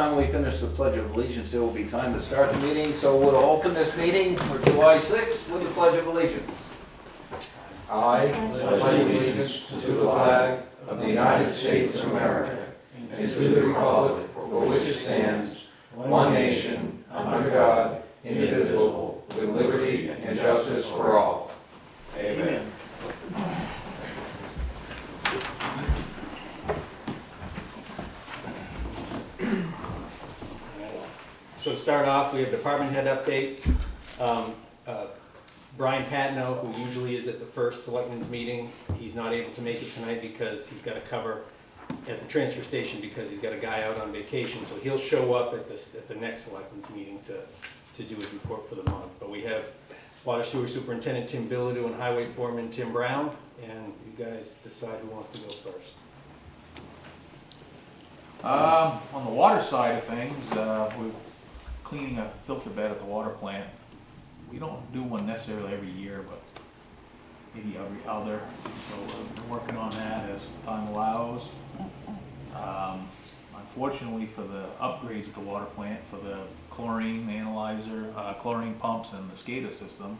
time we finish the Pledge of Allegiance, it will be time to start the meeting. So we'll open this meeting for July 6th with the Pledge of Allegiance. I pledge allegiance to the flag of the United States of America and to the republic for which it stands, one nation, under God, indivisible, with liberty and justice for all. Amen. So to start off, we have department head updates. Brian Patno, who usually is at the first selectmen's meeting, he's not able to make it tonight because he's got to cover at the transfer station because he's got a guy out on vacation. So he'll show up at the next selectmen's meeting to do his report for the month. But we have Water Sewer Superintendent Tim Bilodeau and Highway Foreman Tim Brown, and you guys decide who wants to go first. On the water side of things, we're cleaning a filter bed at the water plant. We don't do one necessarily every year, but maybe every other. So we're working on that as time allows. Unfortunately for the upgrades at the water plant, for the chlorine analyzer, chlorine pumps and the SCADA system,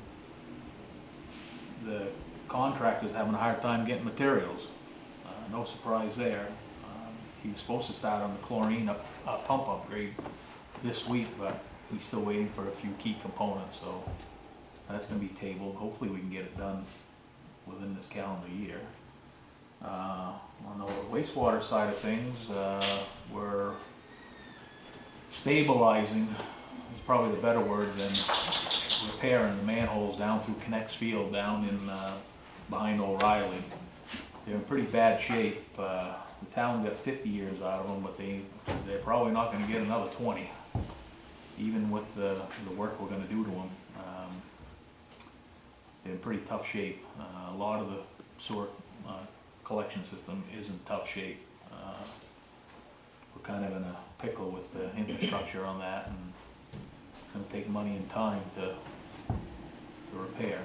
the contractor's having a hard time getting materials. No surprise there. He was supposed to start on the chlorine pump upgrade this week, but he's still waiting for a few key components, so that's going to be tabled. Hopefully we can get it done within this calendar year. On the wastewater side of things, we're stabilizing, is probably the better word than repairing the manholes down through Connects Field down in behind O'Reilly. They're in pretty bad shape. The town got 50 years out of them, but they're probably not going to get another 20, even with the work we're going to do to them. They're in pretty tough shape. A lot of the sewer collection system is in tough shape. We're kind of in a pickle with the infrastructure on that, and it's going to take money and time to repair.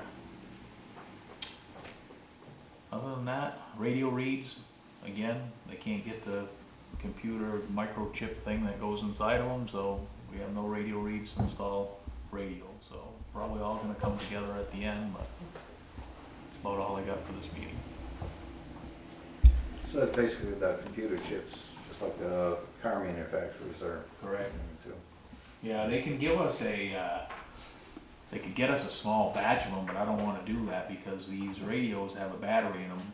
Other than that, radio reads. Again, they can't get the computer microchip thing that goes inside of them, so we have no radio reads to install radio. So probably all going to come together at the end, but that's about all I got for this meeting. So that's basically the computer chips, just like the car manufacturers are. Correct. Too. Yeah, they can give us they could get us a small batch of them, but I don't want to do that because these radios have a battery in them,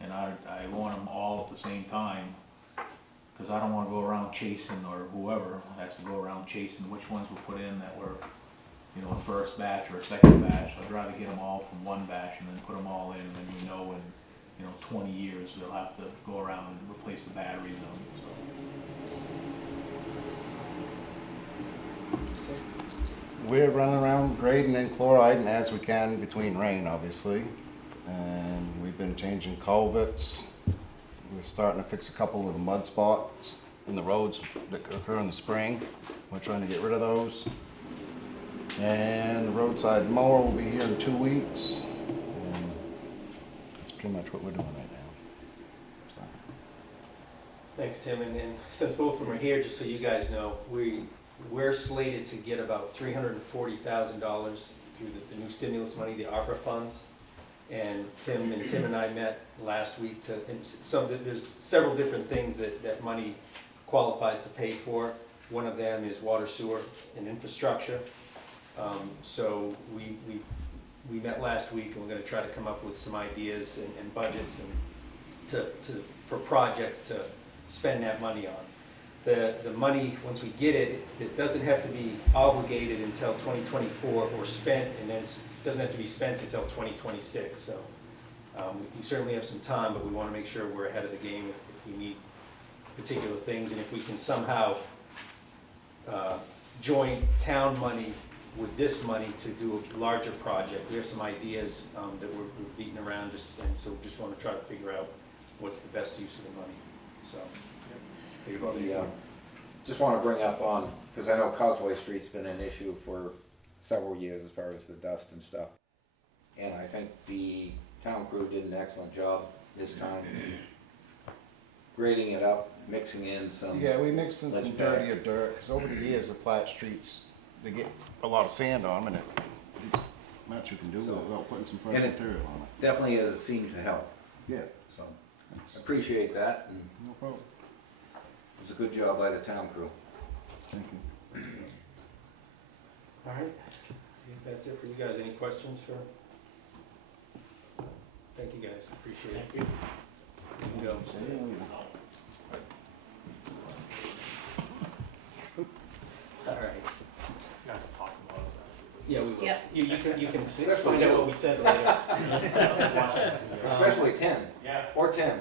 and I want them all at the same time, because I don't want to go around chasing, or whoever has to go around chasing which ones were put in that were, you know, a first batch or a second batch. I'd rather get them all from one batch and then put them all in, and then in 20 years they'll have to go around and replace the batteries on them. We're running around grading and chloriding as we can between rain, obviously. And we've been changing culverts. We're starting to fix a couple of the mud spots in the roads that occur in the spring. We're trying to get rid of those. And the roadside mower will be here in 2 weeks. And that's pretty much what we're doing right now. So. Thanks, Tim. And since both of them are here, just so you guys know, we're slated to get about $340,000 through the new stimulus money, the ARPA funds. And Tim and I met last week there's several different things that money qualifies to pay for. One of them is water, sewer, and infrastructure. So we met last week, and we're going to try to come up with some ideas and budgets and for projects to spend that money on. The money, once we get it, it doesn't have to be obligated until 2024 or spent, and then it doesn't have to be spent until 2026. So we certainly have some time, but we want to make sure we're ahead of the game if we need particular things, and if we can somehow join town money with this money to do a larger project. We have some ideas that we're beating around, and so we just want to try to figure out what's the best use of the money. So. Just want to bring up on, because I know Causeway Street's been an issue for several years as far as the dust and stuff. And I think the town crew did an excellent job this time grading it up, mixing in some. Yeah, we mixed in That's some better. dirtier dirt, because over the years, the flat streets, they get a lot of sand on them, and it's much you can do with it without putting some fresh And it- material on it. Definitely has seemed to help, Yeah, so appreciate that, and no problem. it was a good job by the town crew. Thank you. All right, I think that's it for you guys. Any questions for? Thank you, guys, appreciate it. You can go. All right. Yeah, we will. Yeah. You can see, Especially find out you. what we said later. Especially 10, or 10.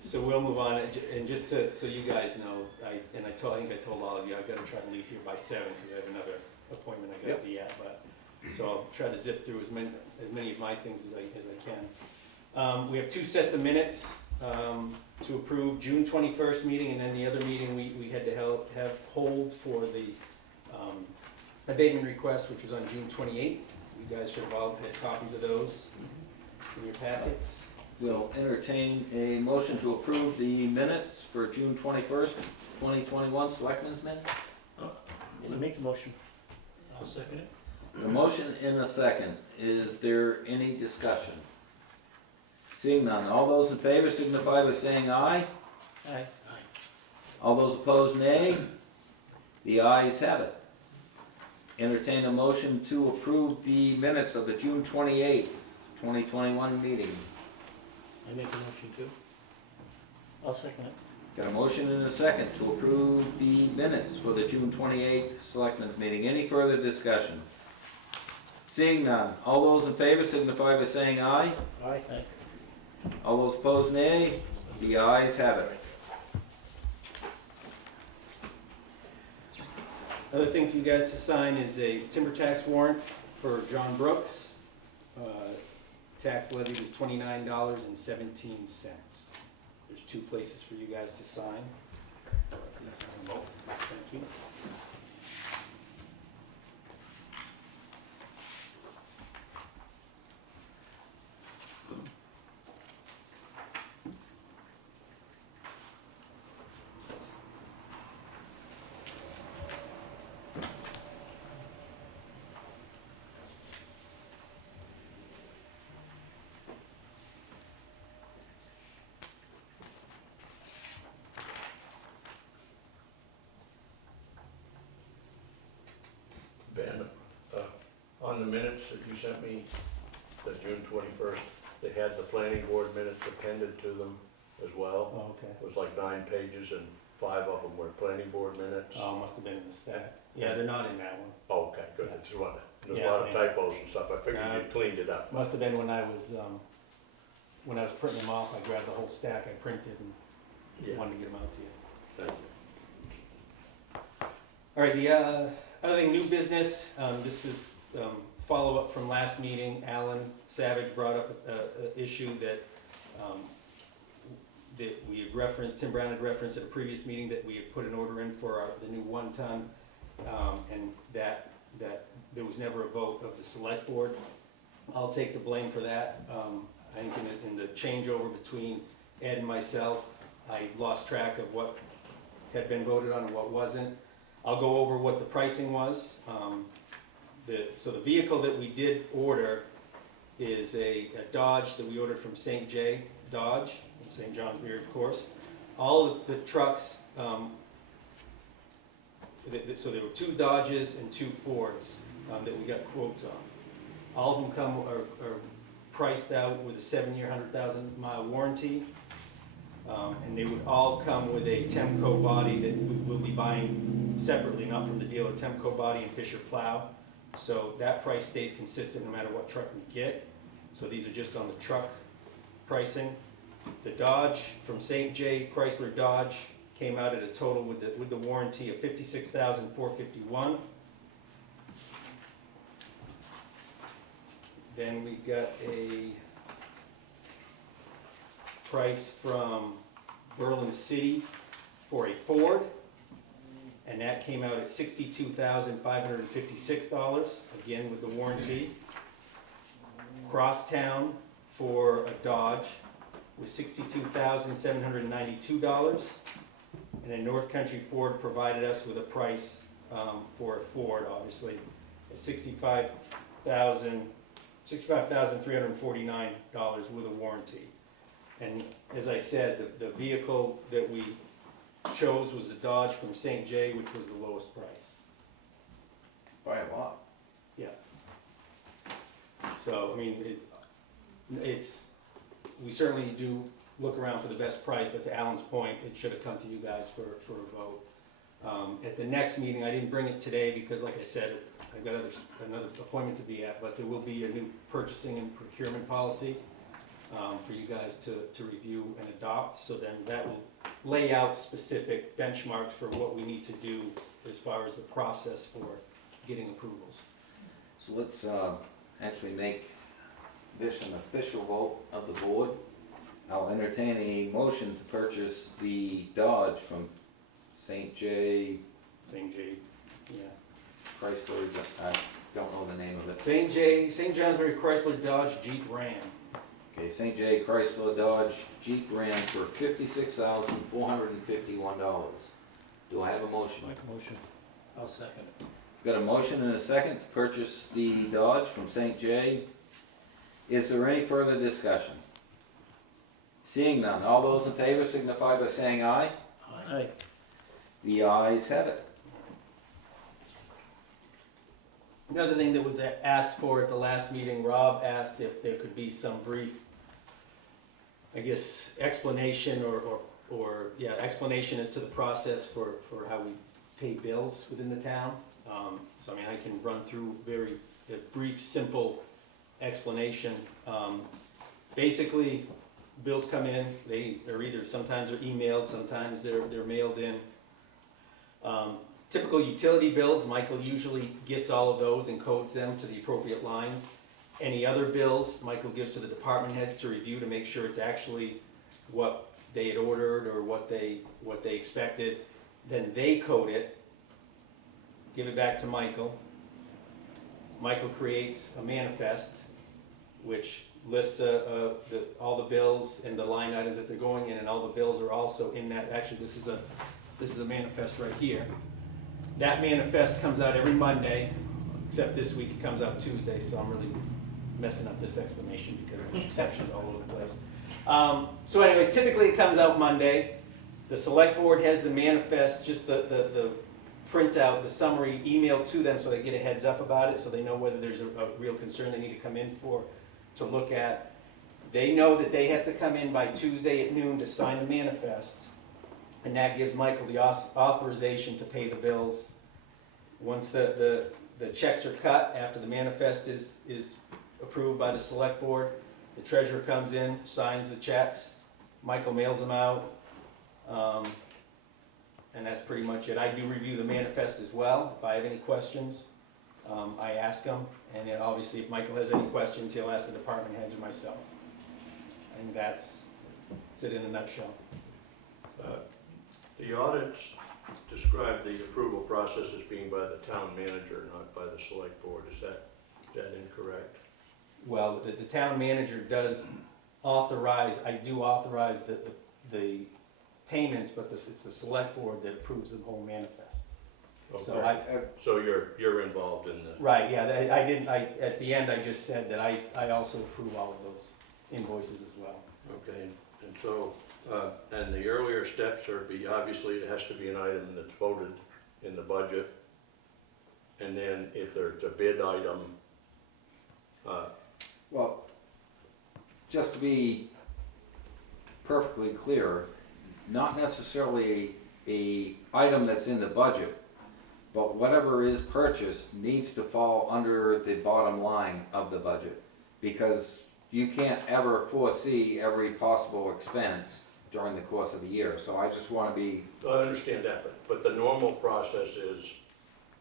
So we'll move on, and just to, so you guys know, I think I told all of you, I've got to try and leave here by 7, because I have another appointment I gotta be at, but, so I'll try to zip through as many of my things as I can. We have 2 sets of minutes, to approve, June 21st meeting, and then the other meeting we had to have hold for the, abatement request, which was on June 28th. You guys should have all had copies of those in your packets. We'll entertain a motion to approve the minutes for June 21st, 2021, Selectmen's minute. Make the motion. I'll second it. A motion in a second. Is there any discussion? Seeing none, all those in favor signify by saying aye. Aye. All those opposed, nay. The ayes have it. Entertain a motion to approve the minutes of the June 28th, 2021 meeting. I make the motion too. I'll second it. Got a motion and a second to approve the minutes for the June 28th Selectmen's meeting. Any further discussion? Seeing none, all those in favor signify by saying aye. Aye. All those opposed, nay. The ayes have it. Another thing for you guys to sign is a timber tax warrant for John Brooks. Tax levy was $29.17. There's 2 places for you guys to sign. Please sign both. Thank you. Ben, on the minutes that you sent me, the June 21st, they had the planning board minutes appended to them as well. Oh, okay. It was like 9 pages and 5 of them were planning board minutes. Oh, must have been in the stack. Yeah, they're not in that one. Oh, okay, good. There's a Yeah, lot of yeah. typos and stuff. I figured you cleaned it up. Must have been when I was printing them off, I grabbed the whole stack, I printed and Yeah, wanted to get them out to you. thank you. All right, the other thing, new business, this is follow-up from last meeting. Alan Savage brought up an issue that we had referenced, Tim Brown had referenced at a previous meeting, that we had put an order in for the new 1-ton, and that there was never a vote of the select board. I'll take the blame for that. I think in the changeover between Ed and myself, I lost track of what had been voted on and what wasn't. I'll go over what the pricing was. So the vehicle that we did order is a Dodge that we ordered from St. J. Dodge, in St. John's Beard, of course. All of the trucks, so there were 2 Dodges and 2 Fords that we got quotes on. All of them are priced out with a 7-year, 100,000-mile warranty. And they would all come with a Temco body that we'll be buying separately, not from the dealer, Temco body and Fisher plow. So that price stays consistent no matter what truck we get. So these are just on the truck pricing. The Dodge from St. J. Chrysler Dodge came out at a total with the warranty of $56,451. Then we got a price from Berlin City for a Ford, and that came out at $62,556, again with the warranty. Crosstown for a Dodge was $62,792. And then North Country Ford provided us with a price for a Ford, obviously, at $65,349 with a warranty. And as I said, the vehicle that we chose was the Dodge from St. J, which was the lowest price. By a lot. Yeah. So, I mean, we certainly do look around for the best price, but to Alan's point, it should have come to you guys for a vote. At the next meeting, I didn't bring it today because, like I said, I've got another appointment to be at, but there will be a new purchasing and procurement policy for you guys to review and adopt. So then that will lay out specific benchmarks for what we need to do as far as the process for getting approvals. So let's actually make this an official vote of the board. I'll entertain a motion to purchase the Dodge from St. J. St. J, yeah. Chrysler, I don't know the name of it. St. Johnsbury Chrysler Dodge Jeep Ram. Okay, St. J. Chrysler Dodge Jeep Ram for $56,451. Do I have a motion? Make a motion. I'll second it. Got a motion and a second to purchase the Dodge from St. J. Is there any further discussion? Seeing none, all those in favor signify by saying aye. Aye. The ayes have it. Another thing that was asked for at the last meeting, Rob asked if there could be some brief, I guess, explanation explanation as to the process for how we pay bills within the town. So I mean, I can run through a brief, simple explanation. Basically, bills come in, sometimes they're emailed, sometimes they're mailed in. Typical utility bills, Michael usually gets all of those and codes them to the appropriate lines. Any other bills, Michael gives to the department heads to review to make sure it's actually what they had ordered or what they expected. Then they code it, give it back to Michael. Michael creates a manifest, which lists all the bills and the line items that they're going in, and all the bills are also in that. Actually, this is a manifest right here. That manifest comes out every Monday, except this week it comes out Tuesday, so I'm really messing up this explanation because there's exceptions all over the place. So anyways, typically it comes out Monday. The select board has the manifest, just the printout, the summary emailed to them so they get a heads up about it, so they know whether there's a real concern they need to come in for to look at. They know that they have to come in by Tuesday at noon to sign the manifest, and that gives Michael the authorization to pay the bills. Once the checks are cut, after the manifest is approved by the select board, the treasurer comes in, signs the checks, Michael mails them out, and that's pretty much it. I do review the manifest as well. If I have any questions, I ask them, and then obviously if Michael has any questions, he'll ask the department heads or myself. I think that's it in a nutshell. The audits describe the approval process as being by the town manager, not by the select board. Is that incorrect? Well, the town manager does authorize, I do authorize the payments, but it's the select board that approves the whole manifest. So Okay. So you're involved in the... Right, yeah, at the end, I just said that I also approve all of those invoices as well. Okay, and so, and the earlier steps are obviously it has to be an item that's voted in the budget. And then if there's a bid item, Well, just to be perfectly clear, not necessarily a item that's in the budget, but whatever is purchased needs to fall under the bottom line of the budget, because you can't ever foresee every possible expense during the course of the year. So I just want to be... I understand that, but the normal process is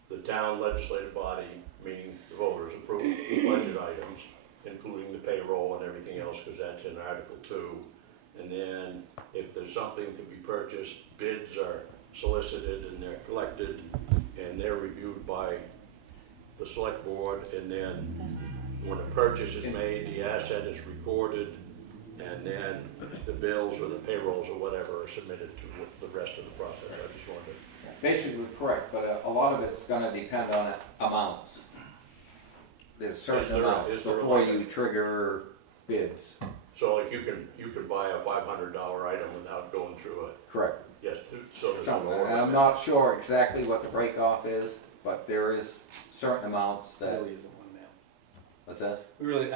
the town legislative body, meaning the voters, approve budget items, including the payroll and everything else, because that's in Article 2. And then if there's something to be purchased, bids are solicited and they're collected and they're reviewed by the select board. And then when a purchase is made, the asset is recorded and then the bills or the payrolls or whatever are submitted to the rest of the process. I just wanted Basically correct, but a lot of it's gonna depend on amounts. There's certain amounts is there a before limit? you trigger bids. so like you could buy a $500 item without going through it. Correct. Yes, so there's a Somewhere, lower and I'm limit. not sure exactly what the break-off is, but there is certain amounts There that, really isn't one now. what's that? We really,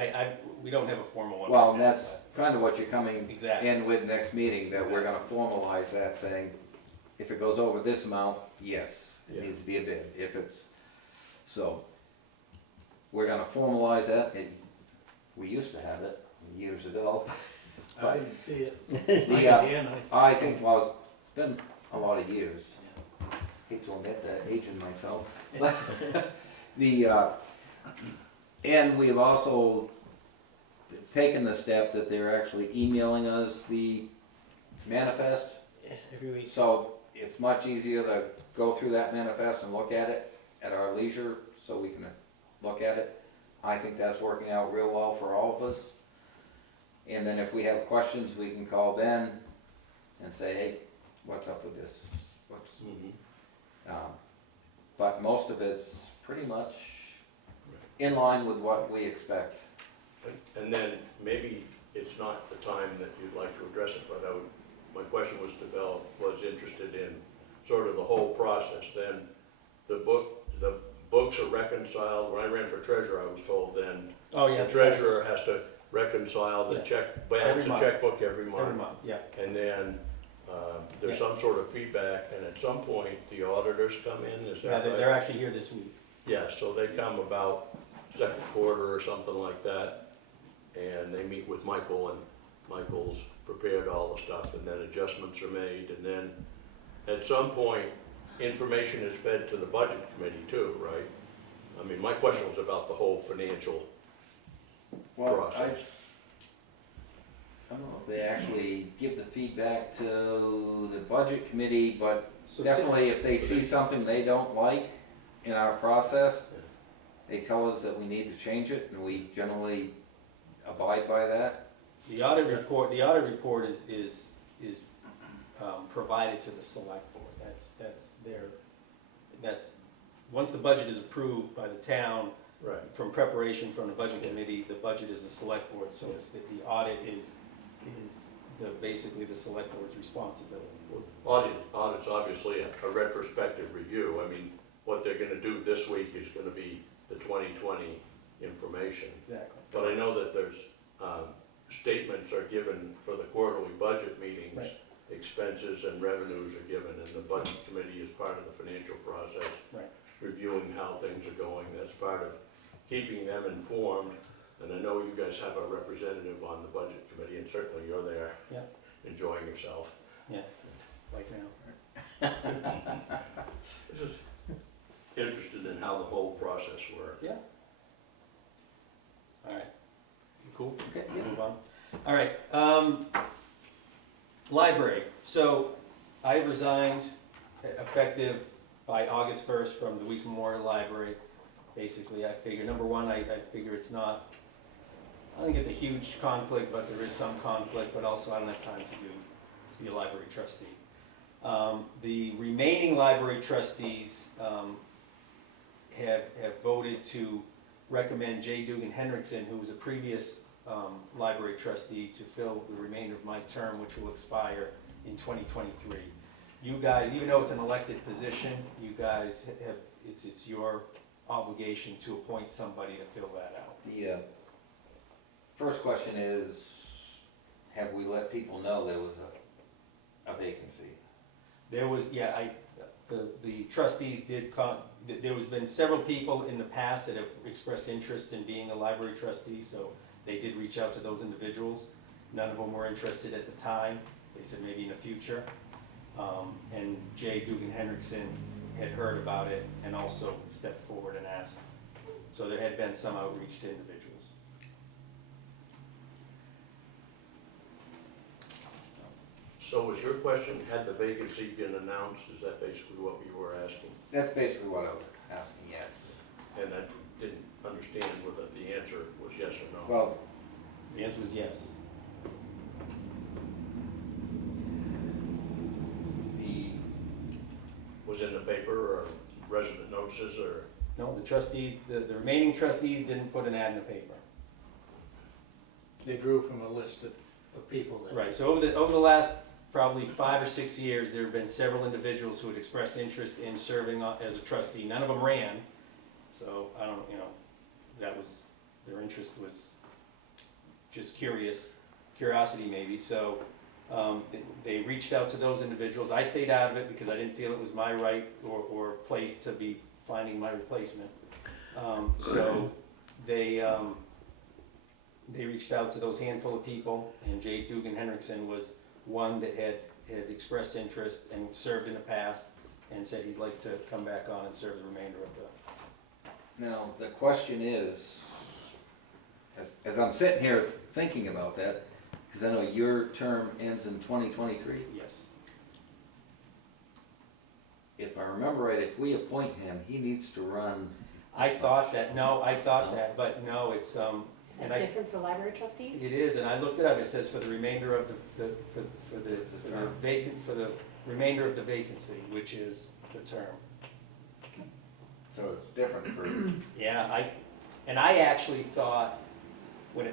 we don't have a formal one. Well, right and now, that's kind of what you're coming but- Exactly. in with next meeting, that we're gonna formalize that, saying, if it goes over this amount, yes, it Yeah. needs to be a bid, if it's, so. We're gonna formalize that, we used to have it years ago. I didn't see it. The, Again, I think, well, it's been a lot of years. Hate to admit that, aging myself. But the, and we've also taken the step that they're actually emailing us the manifest. every week. So it's much easier to go through that manifest and look at it at our leisure, so we can look at it. I think that's working out real well for all of us. And then if we have questions, we can call Ben and say, hey, what's up with this? What's, Mhm. but most of it's pretty much in line with what we expect. And then maybe it's not the time that you'd like to address it, but my question was was interested in sort of the whole process. Then the books are reconciled. When I ran for treasurer, I was told then Oh, yeah. the treasurer has to reconcile the Yeah. check, balance Every the month. checkbook every Every month. month, yeah. And then there's some sort of feedback, and at some point, the auditors come in, is Yeah, that right? they're actually here this week. Yeah, so they come about second quarter or something like that, and they meet with Michael, and Michael's prepared all the stuff, and then adjustments are made, and then at some point, information is fed to the budget committee too, right? I mean, my question was about the whole financial, Well, Process. I don't know if they actually give the feedback to the budget committee, but So definitely if they see something they don't like in our process, they tell us that we need to change it, and we generally abide by that. The audit report is provided to the select board. That's, once the budget is approved by the town, right? from preparation from the budget committee, the budget is the select board, so it's that the audit is basically the select board's responsibility. Audit's obviously a retrospective review. I mean, what they're gonna do this week is gonna be the 2020 information. Exactly. But I know that there's, statements are given for the quarterly budget meetings. Right. Expenses and revenues are given, and the budget committee is part of the financial process. Right. Reviewing how things are going, that's part of keeping them informed. And I know you guys have a representative on the budget committee, and certainly you're there. Yeah. Enjoying yourself. Like now. Just interested in how the whole process works. Yeah. All right. You cool? Okay, Move on. All right, library. So I resigned effective by August 1st from the Weeks Memorial Library. Basically, I figure, number one, I figure it's not, I don't think it's a huge conflict, but there is some conflict, but also I don't have time to be a library trustee. The remaining library trustees have voted to recommend J. Dugan Hendrickson, who was a previous library trustee, to fill the remainder of my term, which will expire in 2023. You guys, even though it's an elected position, you guys have, it's your obligation to appoint somebody to fill that out. The first question is, have we let people know there was a vacancy? There was, the trustees did, there has been several people in the past that have expressed interest in being a library trustee, so they did reach out to those individuals. None of them were interested at the time. They said maybe in the future. And J. Dugan Hendrickson had heard about it and also stepped forward and asked. So there had been some outreach to individuals. So was your question, had the vacancy been announced, is that basically what you were asking? That's basically what I was asking, yes. And I didn't understand whether the answer was yes or no. Well, The answer was yes. paper or resident notices or? No, the trustees, the remaining trustees didn't put an ad in the paper. They drew from a list of people that. Right, so over the last probably 5 or 6 years, there have been several individuals who had expressed interest in serving as a trustee. None of them ran, so I don't, that was, their interest was just curiosity maybe. So they reached out to those individuals. I stayed out of it because I didn't feel it was my right or place to be finding my replacement. So they reached out to those handful of people, and Jay Dugan Henriksen was one that had expressed interest and served in the past, and said he'd like to come back on and serve the remainder of the. Now, the question is, as I'm sitting here thinking about that, because I know your term ends in 2023. Yes. If I remember right, if we appoint him, he needs to run. I thought that, but no, it's, Is and that different for library trustees? it is, and I looked it up, it says for the remainder of the remainder of the vacancy, which is the term. So it's different for. Yeah, I actually thought, we were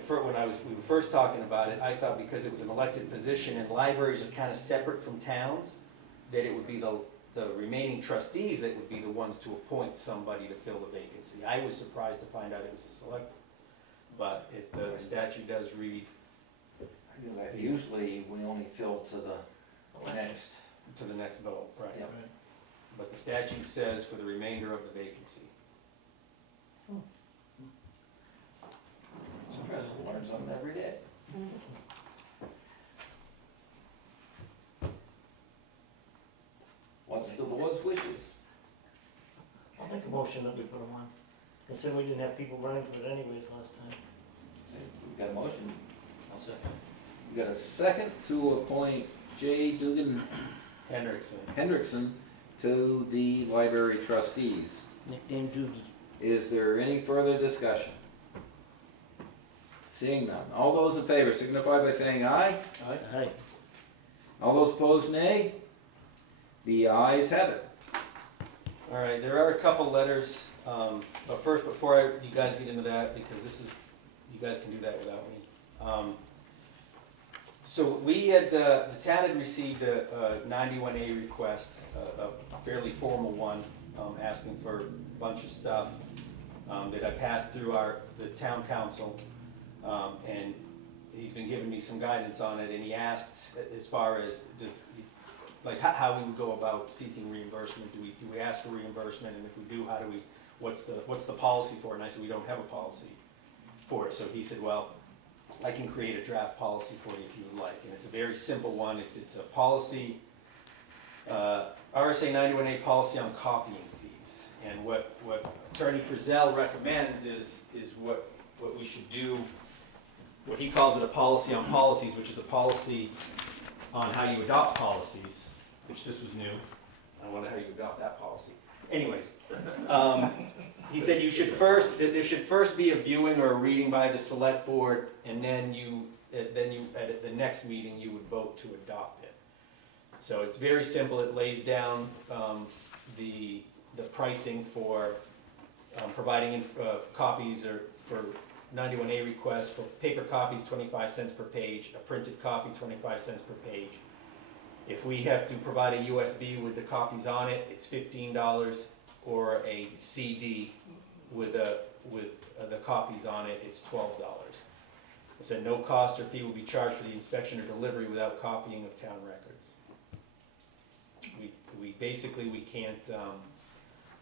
first talking about it, I thought because it was an elected position and libraries are kind of separate from towns, that it would be the remaining trustees that would be the ones to appoint somebody to fill the vacancy. I was surprised to find out it was a select, but the statute does read I do that. Usually, we only fill to the next. to the next vote, right? Yep. But the statute says for the remainder of the vacancy. It's interesting, learn something every day. What's the board's wishes? I'll make a motion that we put them on. Considering we didn't have people running for it anyways last time. We got a motion. I'll second. We got a second to appoint Jay Dugan Hendrickson to the library trustees. Nickname Doogie. Is there any further discussion? Seeing none. All those in favor signify by saying aye. Aye. All those opposed, nay. The ayes have it. All right, there are a couple letters, but first, before you guys get into that, because you guys can do that without me. So we had, the town had received a 91A request, a fairly formal one, asking for a bunch of stuff that I passed through the town council, and he's been giving me some guidance on it, and he asked as far as just, like how we would go about seeking reimbursement. Do we ask for reimbursement, and if we do, what's the policy for it? And I said, we don't have a policy for it. So he said, well, I can create a draft policy for you if you would like. And it's a very simple one. It's a policy, RSA 91A policy on copying fees. And what Attorney Frizzell recommends is what we should do, what he calls it a policy on policies, which is a policy on how you adopt policies, which this was new. I wonder how you adopt that policy. Anyways, he said there should first be a viewing or a reading by the select board, and then at the next meeting you would vote to adopt it. So it's very simple. It lays down the pricing for providing copies or for 91A requests. For paper copies, 25 cents per page. A printed copy, 25 cents per page. If we have to provide a USB with the copies on it, it's $15, or a CD with the copies on it, it's $12. It said no cost or fee will be charged for the inspection or delivery without copying of town records. We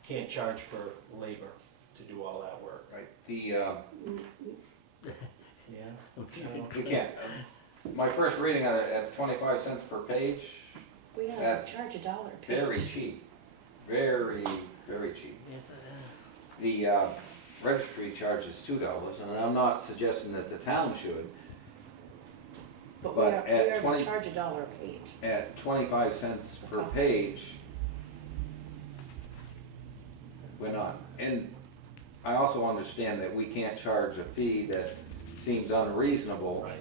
can't charge for labor to do all that work. Right. Yeah. We can't. My first reading at 25 cents per page, We don't That's charge $1 a page. very cheap. Very, very cheap. The registry charges $2, and I'm not suggesting that the town should. But but we at are 20 to charge $1 a page. At 25 cents per page, we're not. And I also understand that we can't charge a fee that seems unreasonable, Right.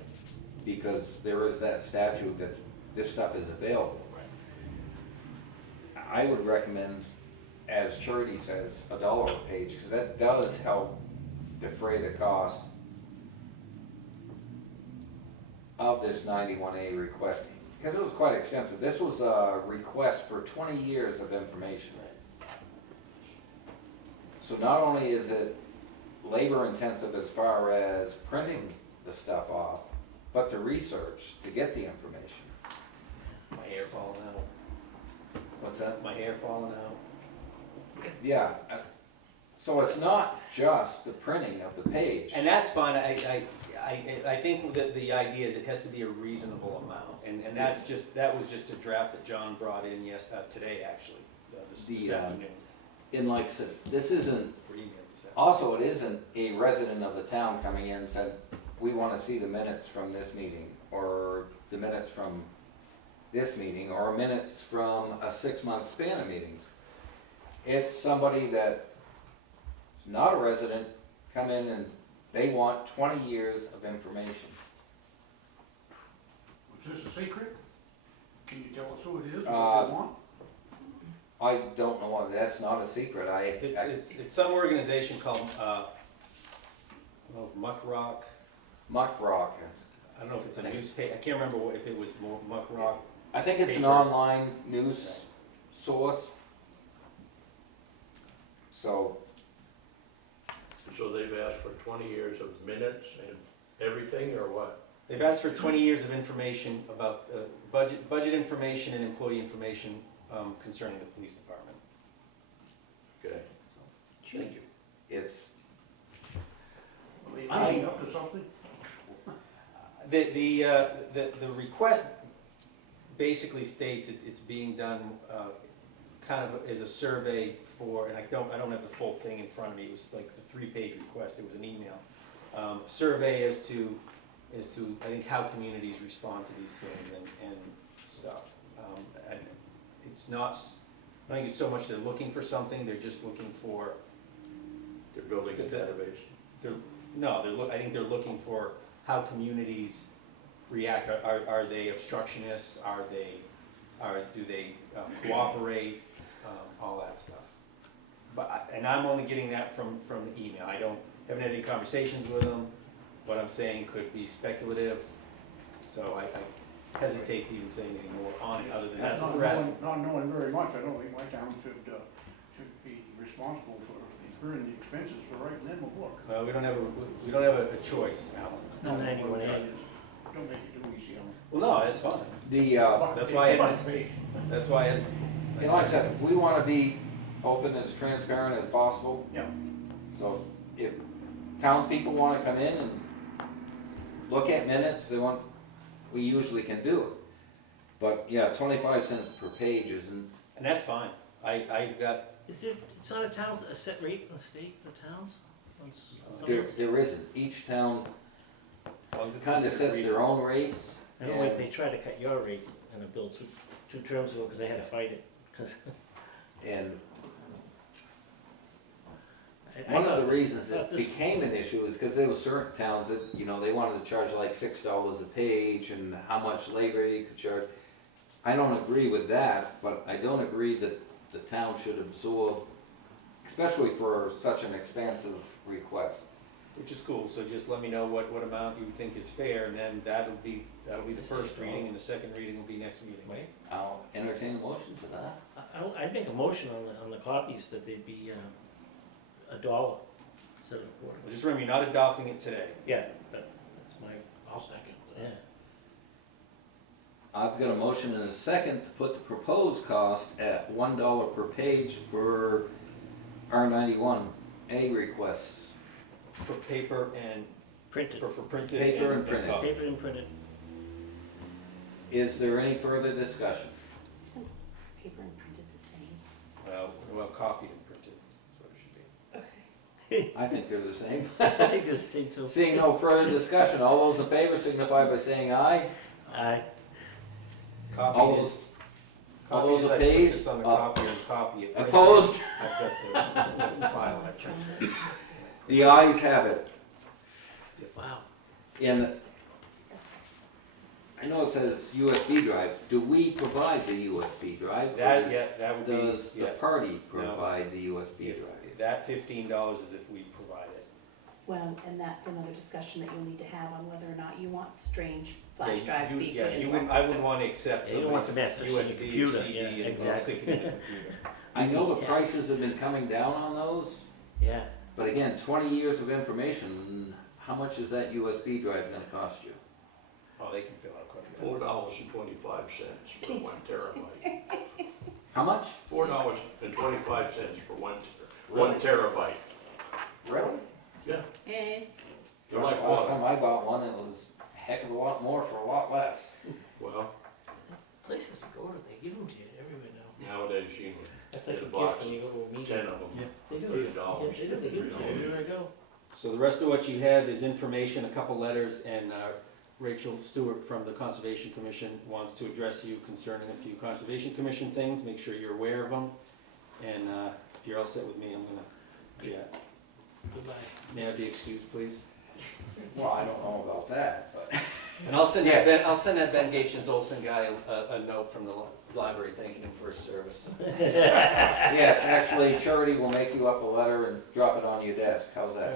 because there is that statute that this stuff is available. Right. I would recommend as Charity says, $1 a page, because that does help defray the cost of this 91A request, because it was quite extensive. This was a request for 20 years of information. So not only is it labor intensive as far as printing the stuff off, but the research to get the information. My hair falling out, What's that? my hair falling out. Yeah, so it's not just the printing of the page. And that's fine, I think that the idea is it has to be a reasonable amount, and that was just a draft that John brought in, today, actually, this afternoon. And like I said, this isn't, Or emailed this afternoon. also it isn't a resident of the town coming in and said, we want to see the minutes from this meeting, or the minutes from this meeting, or minutes from a 6-month span of meetings. It's somebody that's not a resident, come in and they want 20 years of information. Is this a secret? Can you tell us who it is, Uh, what they want? I don't know why, that's not a secret, It's some organization called, I don't know, if Muck Rock, Muck Rock. I don't know if it's a newspaper, I can't remember if it was more Muck Rock. I think it's an Papers. online news source. So, So they've asked for 20 years of minutes and everything, or what? They've asked for 20 years of information about budget information and employee information concerning the police department. Okay. Thank you. it's, Are they tying up to something? The request basically states it's being done kind of as a survey for, and I don't have the full thing in front of me, it was like the 3-page request, it was an email. Survey as to, I think, how communities respond to these things and stuff. And it's not, I think it's so much they're looking for something, they're just looking for, They're building a database. I think they're looking for how communities react. Are they obstructionists? Do they cooperate? All that stuff. And I'm only getting that from the email. Haven't had any conversations with them. What I'm saying could be speculative, so I hesitate to even say anything more on it, other than that's what we're asking. Not knowing very much, I don't think my town should be responsible for incurring the expenses for writing them a book. Well, we don't have a choice, Alan. Not 91A. Don't make it too easy on them. Well, no, that's fine. the, That's why I had. you know, like I said, we want to be open, as transparent as possible. Yeah. So if townspeople want to come in and look at minutes, we usually can do it. But yeah, 25 cents per page isn't, And that's fine. I've got, Is it, it's not a set rate in the state, the towns? there isn't. Each town as long as it's kind of considered sets their own rates. I know like they tried to cut your rate in a bill two terms ago, because I had to fight it, 'cause And I one thought of the this- reasons I thought it this- became an issue is because there were certain towns that, you know, they wanted to charge like $6 a page and how much labor you could charge. I don't agree with that, but I don't agree that the town should absorb, especially for such an expansive request. Which is cool, so just let me know what amount you think is fair, and then that'll be the first reading, and the second reading will be next meeting, right? I'll entertain a motion to that. I'd make a motion on the copies that they'd be $1 instead of a quarter. Well, just remember, you're not adopting it today. Yeah, that's my, I'll second yeah. I've got a motion and a second to put the proposed cost at $1 per page for our 91A requests. For paper and, Printed, for printed Paper and printed. copies. paper and printed. Is there any further discussion? Isn't paper and printed the same? Well, copied and printed, that's what it should be. Okay. I think they're the same. I think it's the same too. Seeing no further discussion, all those in favor signify by saying aye. Aye. All Copied those, is, all those copied is, I put opposed? this on the copier and copy it. Opposed? I've got the file, I've checked it. The ayes have it. Wow. And I know it says USB drive, do we provide the USB drive? That, or yeah, that would be, Does the yeah. party provide the USB If- drive? That $15 is if we provide it. Well, and that's another discussion that you'll need to have on whether or not you want strange Yeah, flash drives you- being yeah, put you into wouldn't- our I wouldn't system. want to accept Yeah, you don't want somebody's the message in your USB or computer, CD yeah, and exactly. stick it in the computer. I know the Yeah. prices have been coming down on those, Yeah, but again, 20 years of information, how much is that USB drive gonna cost you? Oh, they can fill out quick. $4.25 for 1 terabyte. How much? $4.25 for one Really? terabyte. Really? Yeah, It's, they're like Last water. time I bought one, it was a heck of a lot more for a lot less. Well, places you go to, they give them to you everywhere now. nowadays you That's like a The gift box, when you go to a meeting. 10 of them. Yeah. They do. $30. Yeah, they do, they give them to you everywhere I go. So the rest of what you have is information, a couple letters, and Rachel Stewart from the Conservation Commission wants to address you concerning a few Conservation Commission things, make sure you're aware of them. And if you're all set with me, I'm gonna, yeah, Goodbye. may I be excused, please? Well, I don't know about that, but. And I'll send Yes. that Ben, I'll send that Ben Gates Olson guy a note from the library thanking him for his service. Yes, actually, Charity will make you up a letter and drop it on your desk. How's that?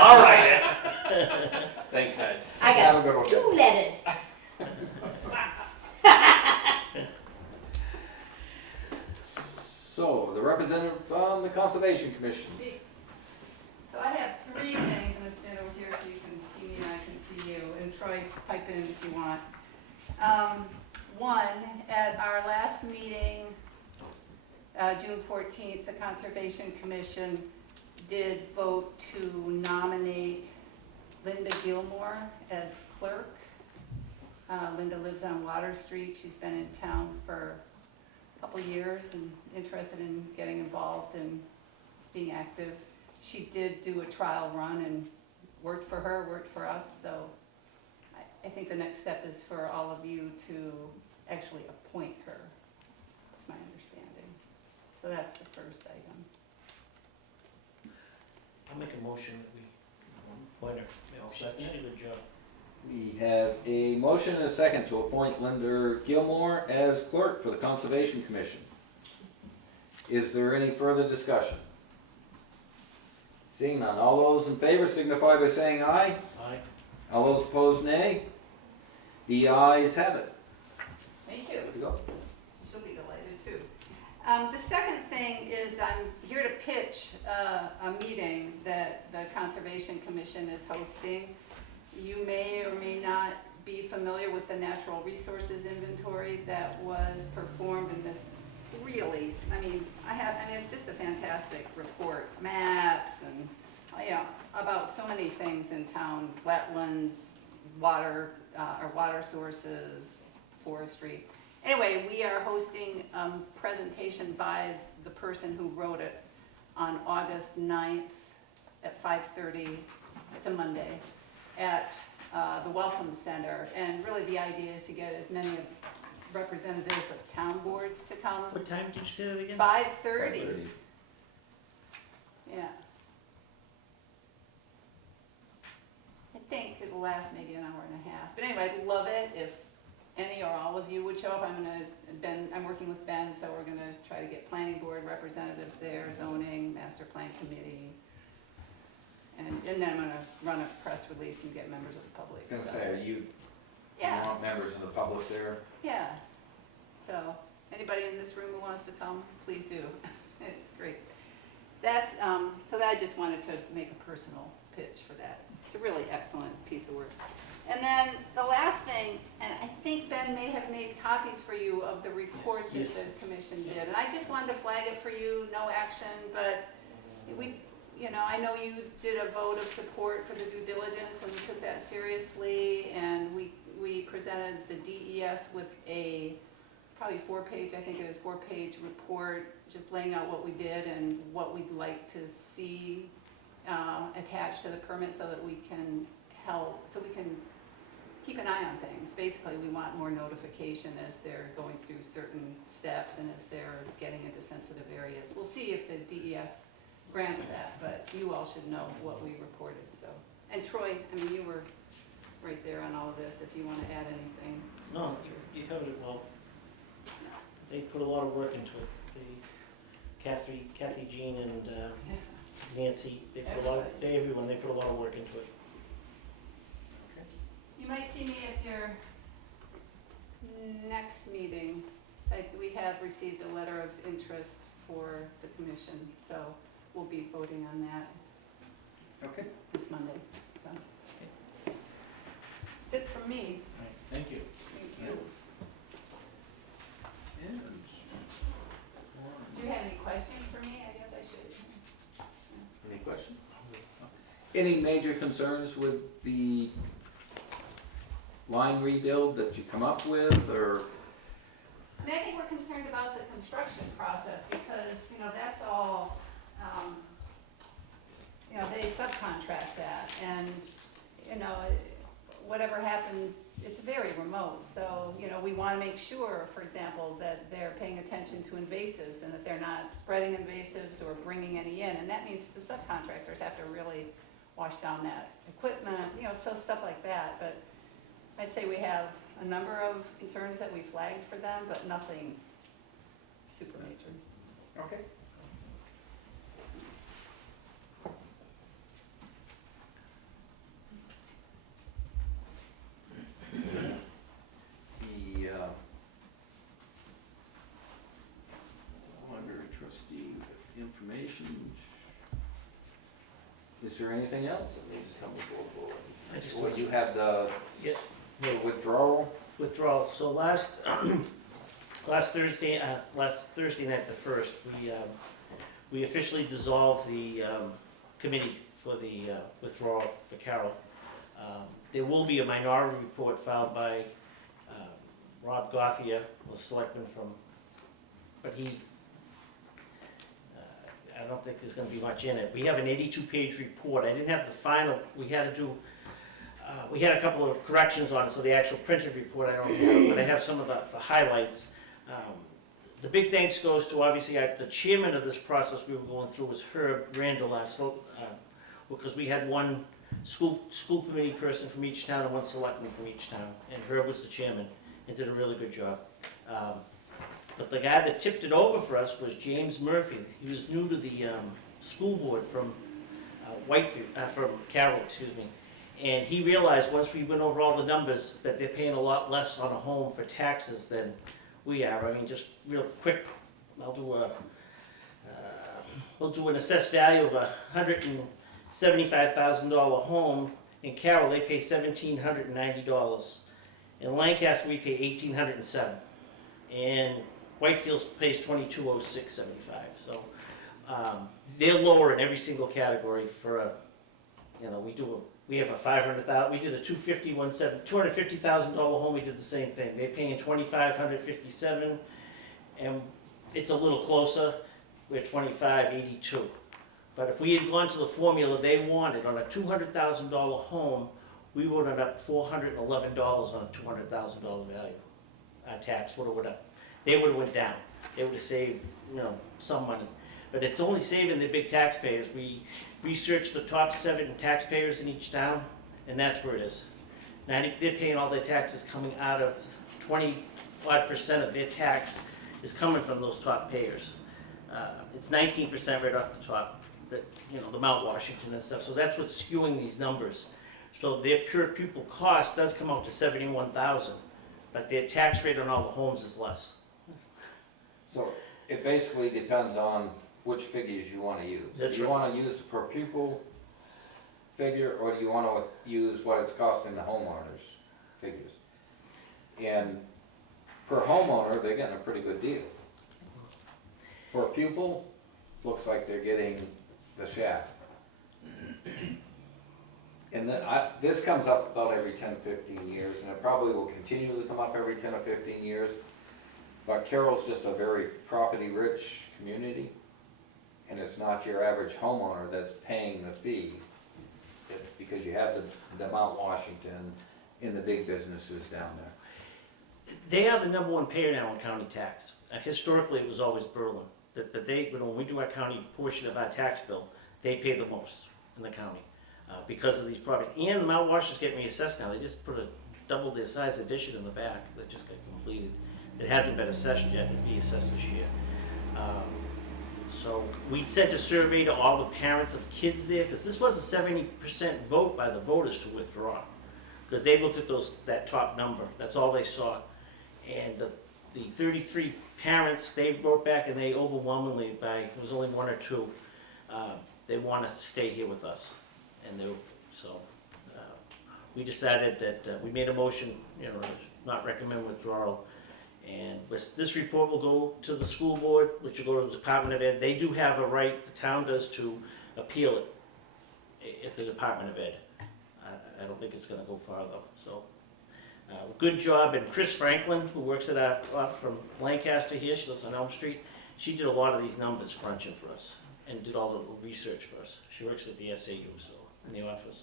All right. Thanks, guys. I Have a got good one. 2 letters. So, the representative from the Conservation Commission. So I have 3 things, I'm gonna stand over here so you can see me and I can see you, and Troy, pipe in if you want. One, at our last meeting, June 14th, the Conservation Commission did vote to nominate Linda Gilmore as clerk. Linda lives on Water Street, she's been in town for a couple years and interested in getting involved and being active. She did do a trial run and worked for her, worked for us, so I think the next step is for all of you to actually appoint her. That's my understanding. So that's the first item. I'll make a motion that we appoint her. I'll She second did it. a good job. We have a motion and a second to appoint Linda Gilmore as clerk for the Conservation Commission. Is there any further discussion? Seeing none, all those in favor signify by saying aye. Aye. All those opposed, nay. The ayes have it. Thank you. Good to go. She'll be delighted too. The second thing is I'm here to pitch a meeting that the Conservation Commission is hosting. You may or may not be familiar with the natural resources inventory that was performed in this really, it's just a fantastic report, maps and, about so many things in town, wetlands, water, or water sources, forestry. Anyway, we are hosting a presentation by the person who wrote it on August 9th at 5:30, it's a Monday, at the Welcome Center. And really the idea is to get as many representatives of town boards to come. What time did you say that again? 5:30. 5:30. Yeah. I think it'll last maybe an hour and a half. But anyway, I'd love it if any or all of you would show up. I'm working with Ben, so we're gonna try to get planning board representatives there, zoning, master plan committee. And then I'm gonna run a press release and get members of the I public. was gonna so- say, you Yeah, want members of the public there? yeah. So, anybody in this room who wants to come, please do. It's great. That's, so that I just wanted to make a personal pitch for that. It's a really excellent piece of work. And then the last thing, and I think Ben may have made copies for you of the report that Yes. the commission did. And I just wanted to flag it for you, no action, but I know you did a vote of support for the due diligence, and we took that seriously, and we presented the DES with a probably 4-page, I think it was 4-page report, just laying out what we did and what we'd like to see attached to the permit so that we can keep an eye on things. Basically, we want more notification as they're going through certain steps and as they're getting into sensitive areas. We'll see if the DES grants that, but you all should know what we reported, so. And Troy, you were right there on all of this, if you want to add anything. No, you covered it well. They put a lot of work into it. Kathy, Jean, and Nancy, they put a lot, everyone, they put a lot of work into it. You might see me at your next meeting. We have received a letter of interest for the commission, so we'll be voting on that Okay. this Monday, so. That's it from me. Thank you. Thank you. Do you have any questions for me? I guess I should. Any questions? Any major concerns with the line rebuild that you come up with, or? And I think we're concerned about the construction process because, that's all, they subcontract that and, whatever happens, it's very remote. So, we want to make sure, for example, that they're paying attention to invasives and that they're not spreading invasives or bringing any in. And that means the subcontractors have to really wash down that equipment, so stuff like that. But I'd say we have a number of concerns that we flagged for them, but nothing super major. Okay. The, under trustee information, is there anything else that needs to come before the board? I just Well, you have the Yeah. the withdrawal. Withdrawal. So last Thursday night, the first, we officially dissolved the committee for the withdrawal for Carol. There will be a minority report filed by Rob Gothier, the selectman from, but I don't think there's gonna be much in it. We have an 82-page report. I didn't have the final, we had a couple of corrections on it, so the actual printed report I don't have, but I have some of the highlights. The big thanks goes to, obviously, the chairman of this process we were going through was Herb Randall, because we had one school committee person from each town and one selectman from each town, and Herb was the chairman and did a really good job. But the guy that tipped it over for us was James Murphy. He was new to the school board from from Carroll, excuse me. And he realized once we went over all the numbers that they're paying a lot less on a home for taxes than we are. I mean, just real quick, we'll do an assessed value of $175,000 home. In Carroll, they pay $1,790. In Lancaster, we pay $1,807. And Whitefield pays $2,206.75. So they're lower in every single category for a, we have a $500,000, we did a $250,000 home, we did the same thing. They're paying $2,557, and it's a little closer, we're $2,582. But if we had gone to the formula they wanted on a $200,000 home, we would have up $411 on a $200,000 value. Our tax would have went up. They would have went down. They would have saved, some money. But it's only saving the big taxpayers. We researched the top 7 taxpayers in each town, and that's where it is. Now, they're paying all their taxes coming out of 20-odd% of their tax is coming from those top payers. It's 19% right off the top, the Mount Washington and stuff. So that's what's skewing these numbers. So their per pupil cost does come out to $71,000, but their tax rate on all the homes is less. So it basically depends on which figures you want to use. That's Do you right. want to use the per pupil figure, or do you want to use what it's costing the homeowners figures? And per homeowner, they're getting a pretty good deal. For a pupil, looks like they're getting the shaft. And then this comes up about every 10, 15 years, and it probably will continue to come up every 10 or 15 years. But Carroll's just a very property-rich community, and it's not your average homeowner that's paying the fee. It's because you have the Mount Washington and the big businesses down there. They are the #1 payer now in county tax. Historically, it was always Berlin. But when we do our county portion of our tax bill, they pay the most in the county. because of these properties. And the mouthwash is getting reassessed now. They just put a double their size addition in the back that just got completed. It hasn't been assessed yet, it's being assessed this year. So we sent a survey to all the parents of kids there, because this was a 70% vote by the voters to withdraw. Because they looked at that top number, that's all they saw. And the 33 parents, they wrote back and they overwhelmingly, it was only one or two, they want to stay here with us. And we decided that, we made a motion, to not recommend withdrawal. And this report will go to the school board, which will go to the Department of Ed. They do have a right, the town does, to appeal it at the Department of Ed. I don't think it's gonna go far though, so. Good job, and Chris Franklin, who works at from Lancaster here, she lives on Elm Street, she did a lot of these numbers crunching for us, and did all the research for us. She works at the SAU, so, in the office.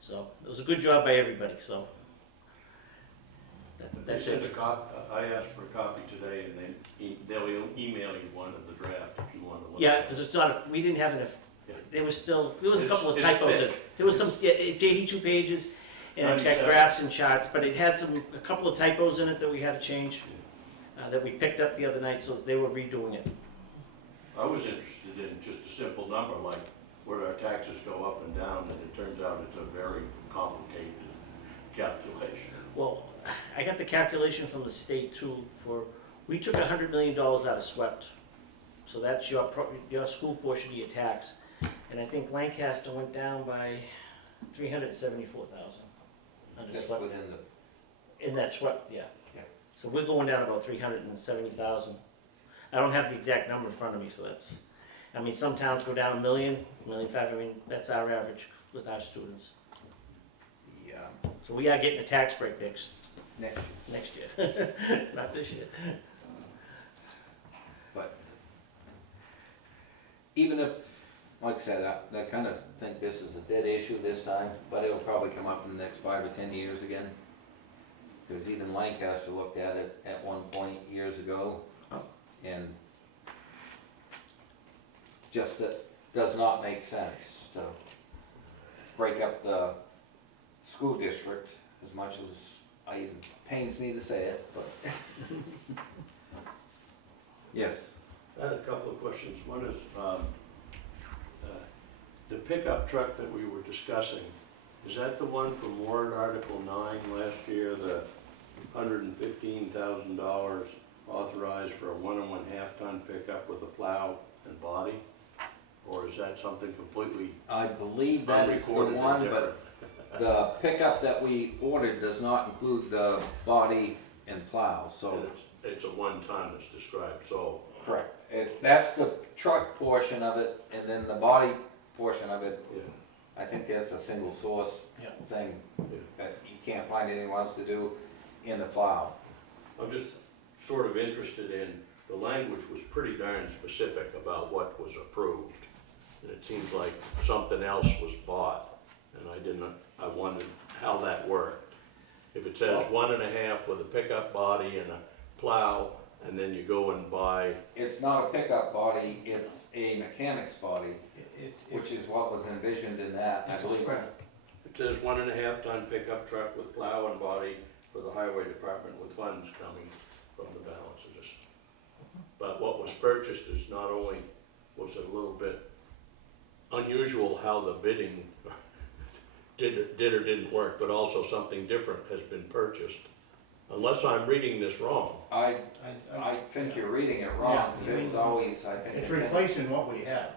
So, it was a good job by everybody, so. That's They sent it. I asked for a copy today, and they'll email you one of the draft if you want to look. Yeah, at it. because it's not, we didn't have enough, Yeah. there was a couple of It's typos in thick. it. There was some, yeah, it's 82 pages, and it's got 97. graphs and charts, but it had a couple of typos in it that we had to change, that we picked up the other night, so they were redoing it. I was interested in just a simple number, like where our taxes go up and down, and it turns out it's a very complicated calculation. Well, I got the calculation from the state too, we took $100 million out of SWEPT, so that's your school portion of your tax, and I think Lancaster went down by 374,000 under That's SWEPT. within In that SWEPT, yeah. Yeah. So we're going down about 370,000. I don't have the exact number in front of me, so some towns go down $1 million, $1.5 million, that's our average with our students. the, So we are getting a tax break next year. next year, not this year. But even if, like I said, I kind of think this is a dead issue this time, but it'll probably come up in the next 5 or 10 years again. Because even Lancaster looked at it at one point years ago, and just it does not make sense to break up the school district, as much as it pains me to say it, but. Yes. I had a couple of questions. One is, the pickup truck that we were discussing, is that the one from warrant article 9 last year, the $115,000 authorized for a 1.5 ton pickup with a plow and body? Or is that something completely I believe that is the unrecorded and one, different? but the pickup that we ordered does not include the body and plow, And so. it's a 1 ton that's described, so. Correct. That's the truck portion of it, and then the body portion of it, Yeah. I think that's a single source Yeah. thing Yeah. that you can't find anyone else to do in the plow. I'm just sort of interested in, the language was pretty darn specific about what was approved. And it seems like something else was bought, and I wondered how that worked. If it says 1.5 with a pickup body and a plow, and then you go and buy, It's not a pickup body, it's a mechanic's body, which is what was envisioned in that, I believe. it says 1.5 ton pickup truck with plow and body for the highway department with funds coming from the balances. But what was purchased is not only, was it a little bit unusual how the bidding did or didn't work, but also something different has been purchased. Unless I'm reading this wrong. I think you're reading it wrong, because it was always, I think. It's intended- replacing what we have.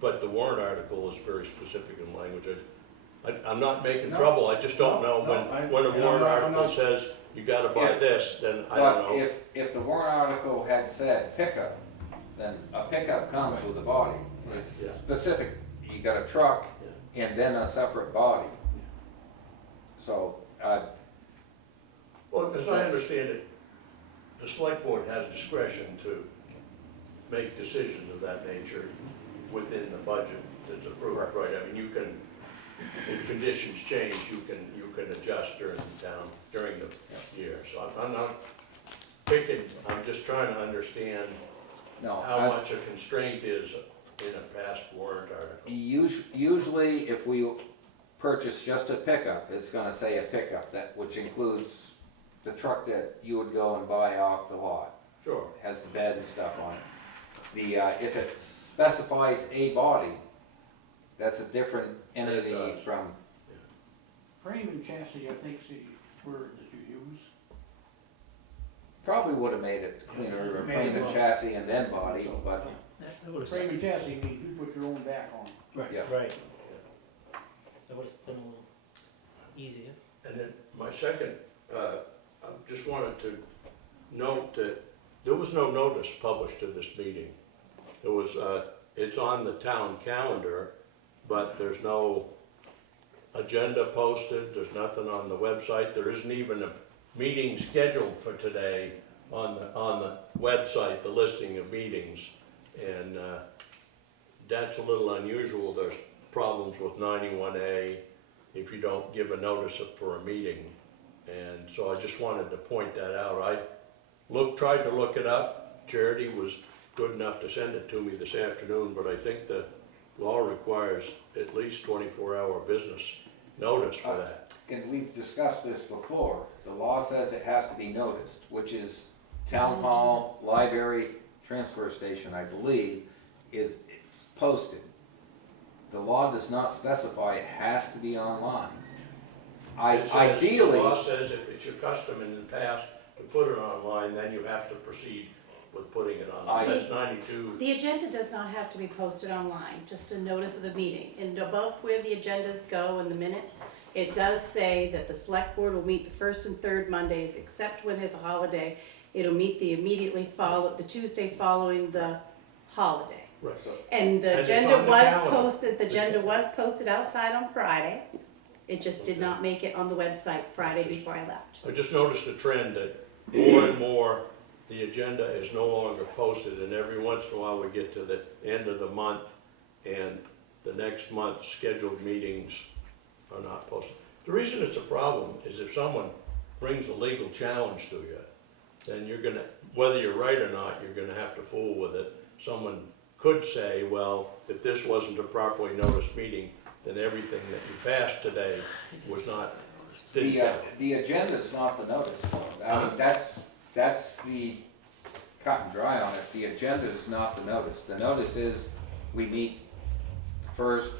But the warrant article is very specific in language. I'm not making No, trouble, I just don't know no, when a I'm warrant not- I'm article not- says you gotta buy Yeah. this, then I don't But know. if the warrant article had said pickup, then a pickup comes with a body. It's Yeah. specific, you got a truck and then a separate body. So, Well, as I understand it, the select board has discretion to make decisions of that nature within the budget that's approved, right? I mean, you can, if conditions change, you can adjust during the year. So I'm not picking, I'm just trying to understand no. how much a constraint is in a past warrant article. Usually, if we purchase just a pickup, it's gonna say a pickup, which includes the truck that you would go and buy off the lot. Sure. Has the bed and stuff on it. If it specifies a body, that's a different entity does. from, Frame and chassis, I think's the word that you use. probably would have made it cleaner, Made frame it and well. chassis and then body, So, but, That would've, Frame and chassis means you put your own back on. yeah. right. That would've been a little easier. And then my second, I just wanted to note that there was no notice published to this meeting. It was, it's on the town calendar, but there's no agenda posted, there's nothing on the website, there isn't even a meeting scheduled for today on the website, the listing of meetings. And that's a little unusual. There's problems with 91A if you don't give a notice for a meeting. And so I just wanted to point that out. I tried to look it up. Charity was good enough to send it to me this afternoon, but I think the law requires at least 24-hour business notice for that. And we've discussed this before, the law says it has to be noticed, which is town hall, library, transfer station, I believe, it's posted. The law does not specify it has to be online. It says- Ideally, The law says if it's your custom in the past to put it online, then you have to proceed with putting it on. That's 92. The agenda does not have to be posted online, just a notice of the meeting. And above where the agendas go in the minutes, it does say that the select board will meet the first and third Mondays, except when there's a holiday. It'll meet the Tuesday following the holiday. Right. so, And the And it's agenda on the was calendar. posted, the agenda was posted outside on Friday. It just did not make it on the website Friday before I left. I just noticed a trend that more and more, the agenda is no longer posted, and every once in a while we get to the end of the month, and the next month's scheduled meetings are not posted. The reason it's a problem is if someone brings a legal challenge to you, then you're gonna, whether you're right or not, you're gonna have to fool with it. Someone could say, well, if this wasn't a properly noticed meeting, then everything that you passed today was not, didn't count. the agenda's not the notice, though. I mean, that's the cut and dry on it, the agenda is not the notice. The notice is, we meet first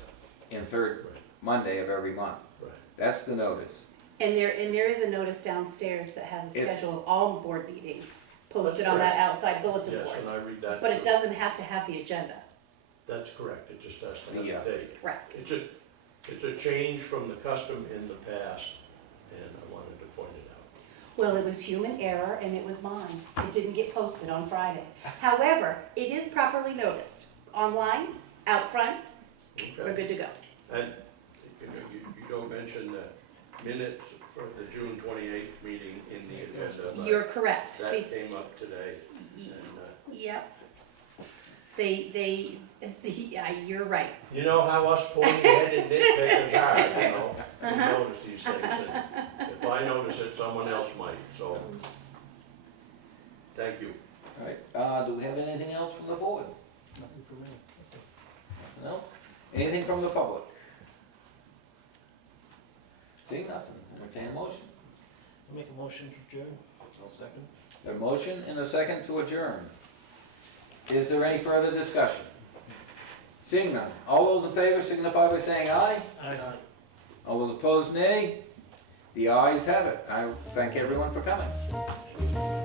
and third Monday of every month. Right. That's the notice. And there is a notice downstairs that has a It's- schedule of all board meetings posted That's on that correct. outside bulletin Yes, board. and I read that. But it too. doesn't have to have the agenda. That's correct, it just has to have Yeah. a date. Correct. It's a change from the custom in the past, and I wanted to point it out. Well, it was human error and it was mine. It didn't get posted on Friday. However, it is properly noticed. Online, out front, we're Okay. good to go. And you don't mention the minutes for the June 28th meeting in the agenda. but You're correct. That came up today, and, Yep. Yeah, you're right. you know how us pointy-headed nitpickers are, you know? We Uh-huh. notice these things, and if I notice it, someone else might, so. Thank you. All right, do we have anything else from the board? Nothing for me. Nothing else? Anything from the public? Seeing nothing, entertain a motion. I'll make a motion to adjourn. I'll second. A motion and a second to adjourn. Is there any further discussion? Seeing none, all those in favor signify by saying aye. Aye. All those opposed, nay. The ayes have it. I thank everyone for coming.